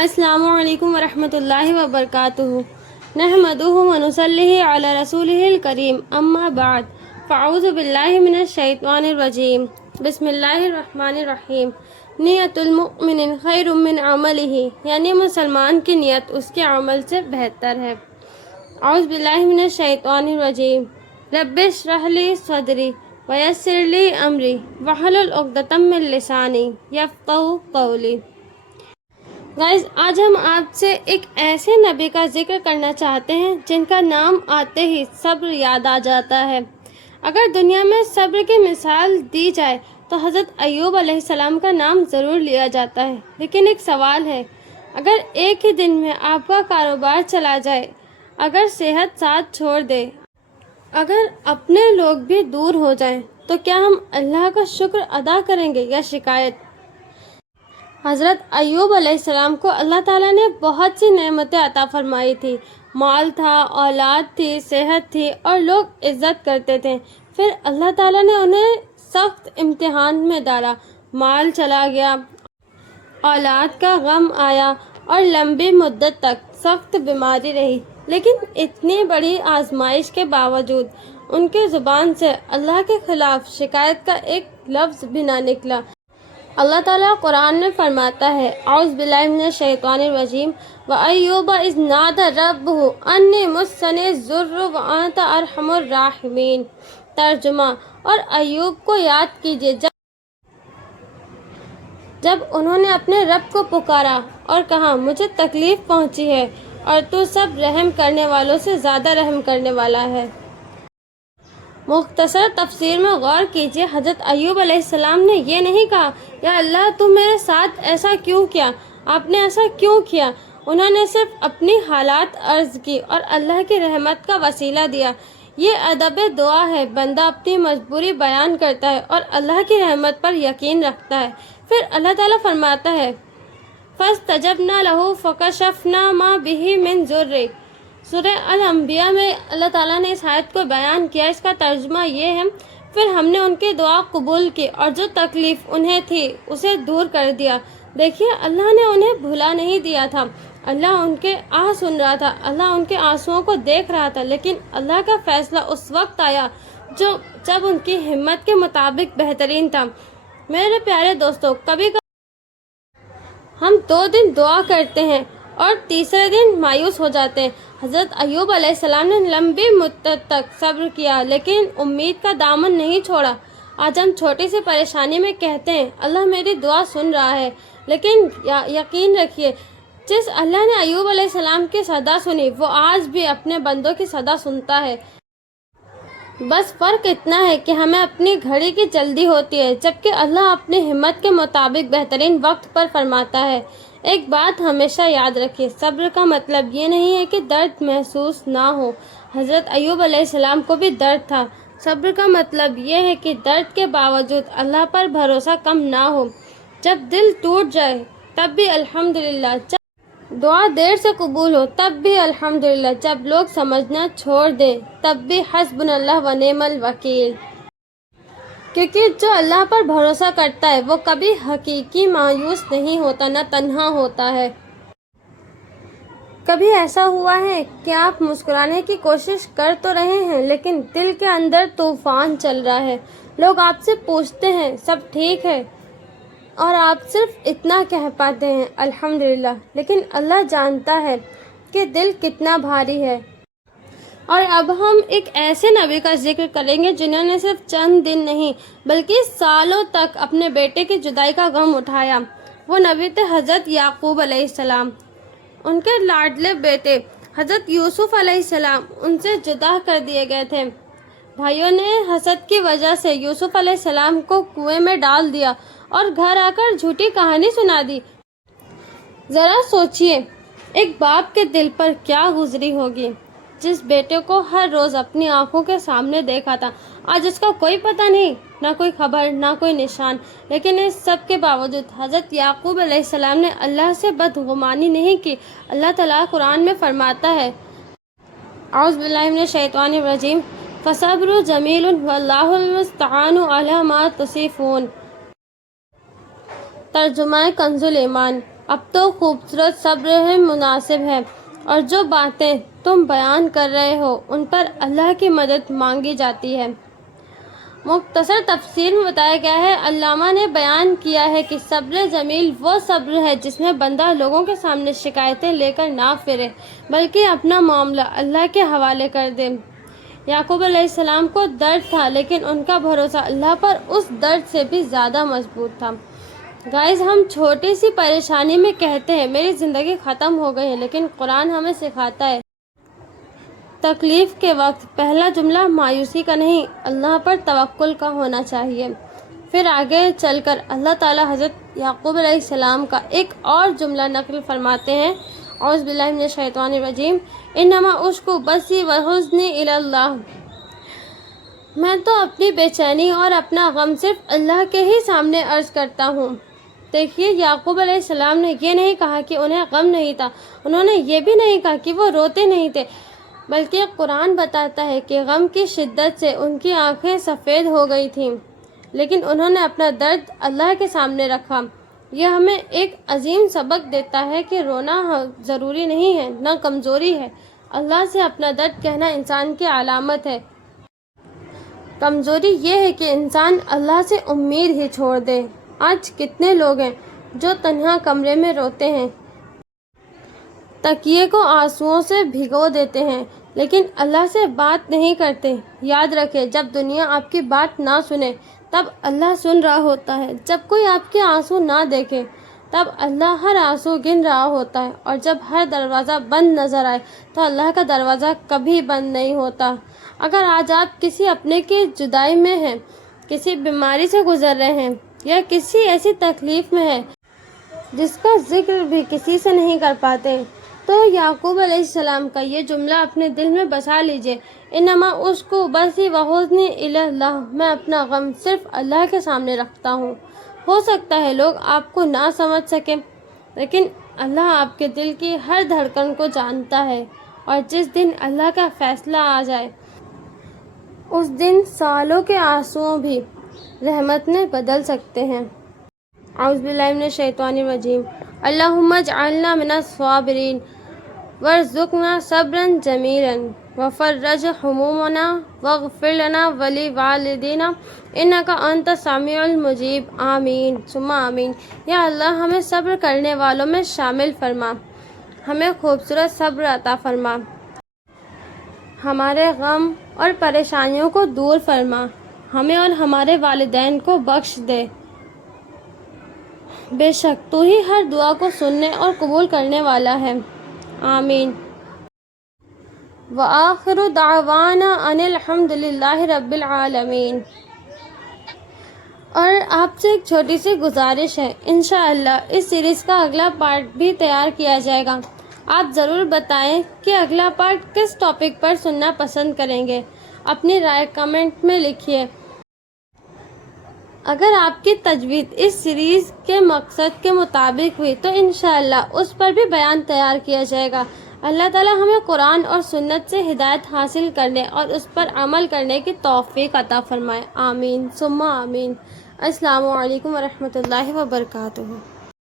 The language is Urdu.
السلام علیکم ورحمۃ اللہ وبرکاتہ نحمدہ ونصلی علی رسولہ الکریم اما بعد فاعوذ باللہ من الشیطان الرجیم بسم اللہ الرحمن الرحیم نیت المؤمن خیر من عملہ، یعنی مسلمان کی نیت اس کے عمل سے بہتر ہے۔ اعوذ باللہ من الشیطان الرجیم رب اشرح لی صدری ویسر لی امری واحلل عقدۃ من لسانی یفقہوا قولی۔ گائز، آج ہم آپ سے ایک ایسے نبی کا ذکر کرنا چاہتے ہیں جن کا نام آتے ہی صبر یاد آ جاتا ہے۔ اگر دنیا میں صبر کی مثال دی جائے تو حضرت ایوب علیہ السلام کا نام ضرور لیا جاتا ہے، لیکن ایک سوال ہے، اگر ایک ہی دن میں آپ کا کاروبار چلا جائے، اگر صحت ساتھ چھوڑ دے، اگر اپنے لوگ بھی دور ہو جائیں، تو کیا ہم اللہ کا شکر ادا کریں گے یا شکایت؟ حضرت ایوب علیہ السلام کو اللہ تعالیٰ نے بہت سی نعمتیں عطا فرمائی تھی، مال تھا، اولاد تھی، صحت تھی اور لوگ عزت کرتے تھے۔ پھر اللہ تعالیٰ نے انہیں سخت امتحان میں ڈالا، مال چلا گیا، اولاد کا غم آیا اور لمبی مدت تک سخت بیماری رہی، لیکن اتنی بڑی آزمائش کے باوجود ان کی زبان سے اللہ کے خلاف شکایت کا ایک لفظ بھی نہ نکلا۔ اللہ تعالیٰ قرآن میں فرماتا ہے، اعوذ باللہ من الشیطان الرجیم وَأَيُّوبَ إِذْ نَادَى رَبَّهُ أَنِّي مَسَّنِيَ الضُّرُّ وَأَنْتَ أَرْحَمُ الرَّاحِمِينَ۔ ترجمہ: اور ایوب کو یاد کیجیے جب انہوں نے اپنے رب کو پکارا اور کہا، مجھے تکلیف پہنچی ہے اور تو سب رحم کرنے والوں سے زیادہ رحم کرنے والا ہے۔ مختصر تفسیر میں غور کیجیے، حضرت ایوب علیہ السلام نے یہ نہیں کہا، یا اللہ تو میرے ساتھ ایسا کیوں کیا، آپ نے ایسا کیوں کیا؟ انہوں نے صرف اپنی حالات عرض کی اور اللہ کی رحمت کا وسیلہ دیا۔ یہ ادب دعا ہے، بندہ اپنی مجبوری بیان کرتا ہے اور اللہ کی رحمت پر یقین رکھتا ہے۔ پھر اللہ تعالیٰ فرماتا ہے، فَاسْتَجَبْنَا لَهُ فَكَشَفْنَا مَا بِهِ مِنْ ضُرٍّ۔ سورہ الانبیاء میں اللہ تعالیٰ نے اس آیت کو بیان کیا۔ اس کا ترجمہ یہ ہے، پھر ہم نے ان کی دعا قبول کی اور جو تکلیف انہیں تھی اسے دور کر دیا۔ دیکھیے، اللہ نے انہیں بھلا نہیں دیا تھا، اللہ ان کے آہ سن رہا تھا، اللہ ان کے آنسوؤں کو دیکھ رہا تھا، لیکن اللہ کا فیصلہ اس وقت آیا جب ان کی ہمت کے مطابق بہترین تھا۔ میرے پیارے دوستو، کبھی ہم 2 دن دعا کرتے ہیں اور تیسرے دن مایوس ہو جاتے ہیں۔ حضرت ایوب علیہ السلام نے لمبی مدت تک صبر کیا، لیکن امید کا دامن نہیں چھوڑا۔ آج ہم چھوٹی سی پریشانی میں کہتے ہیں، اللہ میری دعا سن رہا ہے، لیکن یقین رکھیے، جس اللہ نے ایوب علیہ السلام کی صدا سنی، وہ آج بھی اپنے بندوں کی صدا سنتا ہے۔ بس فرق اتنا ہے کہ ہمیں اپنی گھڑی کی جلدی ہوتی ہے، جبکہ اللہ اپنی ہمت کے مطابق بہترین وقت پر فرماتا ہے۔ ایک بات ہمیشہ یاد رکھیے، صبر کا مطلب یہ نہیں ہے کہ درد محسوس نہ ہو۔ حضرت ایوب علیہ السلام کو بھی درد تھا۔ صبر کا مطلب یہ ہے کہ درد کے باوجود اللہ پر بھروسہ کم نہ ہو۔ جب دل ٹوٹ جائے تب بھی الحمدللہ، جب دعا دیر سے قبول ہو تب بھی الحمدللہ، جب لوگ سمجھنا چھوڑ دیں تب بھی حسبنا اللہ و نعم الوکیل۔ کیونکہ جو اللہ پر بھروسہ کرتا ہے وہ کبھی حقیقی مایوس نہیں ہوتا، نہ تنہا ہوتا ہے۔ کبھی ایسا ہوا ہے کہ آپ مسکرانے کی کوشش کر تو رہے ہیں، لیکن دل کے اندر طوفان چل رہا ہے۔ لوگ آپ سے پوچھتے ہیں، سب ٹھیک ہے؟ اور آپ صرف اتنا کہہ پاتے ہیں، الحمدللہ، لیکن اللہ جانتا ہے کہ دل کتنا بھاری ہے۔ اور اب ہم ایک ایسے نبی کا ذکر کریں گے جنہوں نے صرف چند دن نہیں بلکہ سالوں تک اپنے بیٹے کی جدائی کا غم اٹھایا۔ وہ نبی تھے حضرت یعقوب علیہ السلام۔ ان کے لاڈلے بیٹے حضرت یوسف علیہ السلام ان سے جدا کر دیے گئے تھے۔ بھائیوں نے حسد کی وجہ سے یوسف علیہ السلام کو کنویں میں ڈال دیا اور گھر آ کر جھوٹی کہانی سنا دی۔ ذرا سوچئے، ایک باپ کے دل پر کیا گزری ہوگی، جس بیٹے کو ہر روز اپنی آنکھوں کے سامنے دیکھا تھا، آج اس کا کوئی پتہ نہیں، نہ کوئی خبر، نہ کوئی نشان۔ لیکن اس سب کے باوجود حضرت یعقوب علیہ السلام نے اللہ سے بدگمانی نہیں کی۔ اللہ تعالیٰ قرآن میں فرماتا ہے، اعوذ باللہ من الشیطان الرجیم فَصَبْرٌ جَمِيلٌ وَاللَّهُ الْمُسْتَعَانُ عَلَىٰ مَا تَصِفُونَ۔ ترجمہ کنز الایمان، اب تو خوبصورت صبر ہے مناسب ہے، اور جو باتیں تم بیان کر رہے ہو ان پر اللہ کی مدد مانگی جاتی ہے۔ مختصر تفسیر میں بتایا گیا ہے، علامہ نے بیان کیا ہے کہ صبر جمیل وہ صبر ہے جس میں بندہ لوگوں کے سامنے شکایتیں لے کر نہ پھرے بلکہ اپنا معاملہ اللہ کے حوالے کر دے۔ یعقوب علیہ السلام کو درد تھا لیکن ان کا بھروسہ اللہ پر اس درد سے بھی زیادہ مضبوط تھا۔ گائز، ہم چھوٹی سی پریشانی میں کہتے ہیں میری زندگی ختم ہو گئی ہے، لیکن قرآن ہمیں سکھاتا ہے تکلیف کے وقت پہلا جملہ مایوسی کا نہیں، اللہ پر توکل کا ہونا چاہیے۔ پھر آگے چل کر اللہ تعالیٰ حضرت یعقوب علیہ السلام کا ایک اور جملہ نقل فرماتے ہیں، اعوذ باللہ من الشیطان الرجیم، انما اشکو بثی وحزنی الی اللہ، میں تو اپنی بے چینی اور اپنا غم صرف اللہ کے ہی سامنے عرض کرتا ہوں۔ دیکھیے، یعقوب علیہ السلام نے یہ نہیں کہا کہ انہیں غم نہیں تھا، انہوں نے یہ بھی نہیں کہا کہ وہ روتے نہیں تھے، بلکہ قرآن بتاتا ہے کہ غم کی شدت سے ان کی آنکھیں سفید ہو گئی تھیں، لیکن انہوں نے اپنا درد اللہ کے سامنے رکھا۔ یہ ہمیں ایک عظیم سبق دیتا ہے کہ رونا ضروری نہیں ہے، نہ کمزوری ہے۔ اللہ سے اپنا درد کہنا انسان کی علامت ہے۔ کمزوری یہ ہے کہ انسان اللہ سے امید ہی چھوڑ دے۔ آج کتنے لوگ ہیں جو تنہا کمرے میں روتے ہیں، تکیے کو آنسوؤں سے بھگو دیتے ہیں، لیکن اللہ سے بات نہیں کرتے۔ یاد رکھیں، جب دنیا آپ کی بات نہ سنے تب اللہ سن رہا ہوتا ہے، جب کوئی آپ کے آنسو نہ دیکھے تب اللہ ہر آنسو گن رہا ہوتا ہے، اور جب ہر دروازہ بند نظر آئے تو اللہ کا دروازہ کبھی بند نہیں ہوتا۔ اگر آج آپ کسی اپنے کی جدائی میں ہیں، کسی بیماری سے گزر رہے ہیں، یا کسی ایسی تکلیف میں ہیں جس کا ذکر بھی کسی سے نہیں کر پاتے، تو یعقوب علیہ السلام کا یہ جملہ اپنے دل میں بسا لیجئے، انما اشکو بثی وحزنی الی اللہ، میں اپنا غم صرف اللہ کے سامنے رکھتا ہوں۔ ہو سکتا ہے لوگ آپ کو نہ سمجھ سکیں، لیکن اللہ آپ کے دل کی ہر دھڑکن کو جانتا ہے، اور جس دن اللہ کا فیصلہ آ جائے اس دن سالوں کے آنسوؤں بھی رحمت میں بدل سکتے ہیں۔ اعوذ باللہ من الشیطان الرجیم، اللہم اجعلنا من الصابرین وارزقنا صبرا جمیلا وفرج ہمومنا واغفر لنا ولوالدینا انک انت السمیع المجیب، آمین ثم آمین۔ یا اللہ، ہمیں صبر کرنے والوں میں شامل فرما، ہمیں خوبصورت صبر عطا فرما، ہمارے غم اور پریشانیوں کو دور فرما، ہمیں اور ہمارے والدین کو بخش دے۔ بے شک تو ہی ہر دعا کو سننے اور قبول کرنے والا ہے، آمین۔ وآخر دعوانا ان الحمد للہ رب العالمین۔ اور آپ سے ایک چھوٹی سی گزارش ہے، انشاءاللہ اس سیریز کا اگلا پارٹ بھی تیار کیا جائے گا۔ آپ ضرور بتائیں کہ اگلا پارٹ کس ٹاپک پر سننا پسند کریں گے، اپنی رائے کمنٹ میں لکھیے۔ اگر آپ کی تجوید اس سیریز کے مقصد کے مطابق ہوئی تو انشاءاللہ اس پر بھی بیان تیار کیا جائے گا۔ اللہ تعالی ہمیں قرآن اور سنت سے ہدایت حاصل کرنے اور اس پر عمل کرنے کی توفیق عطا فرمائے، آمین ثم آمین۔ السلام علیکم ورحمۃ اللہ وبرکاتہ۔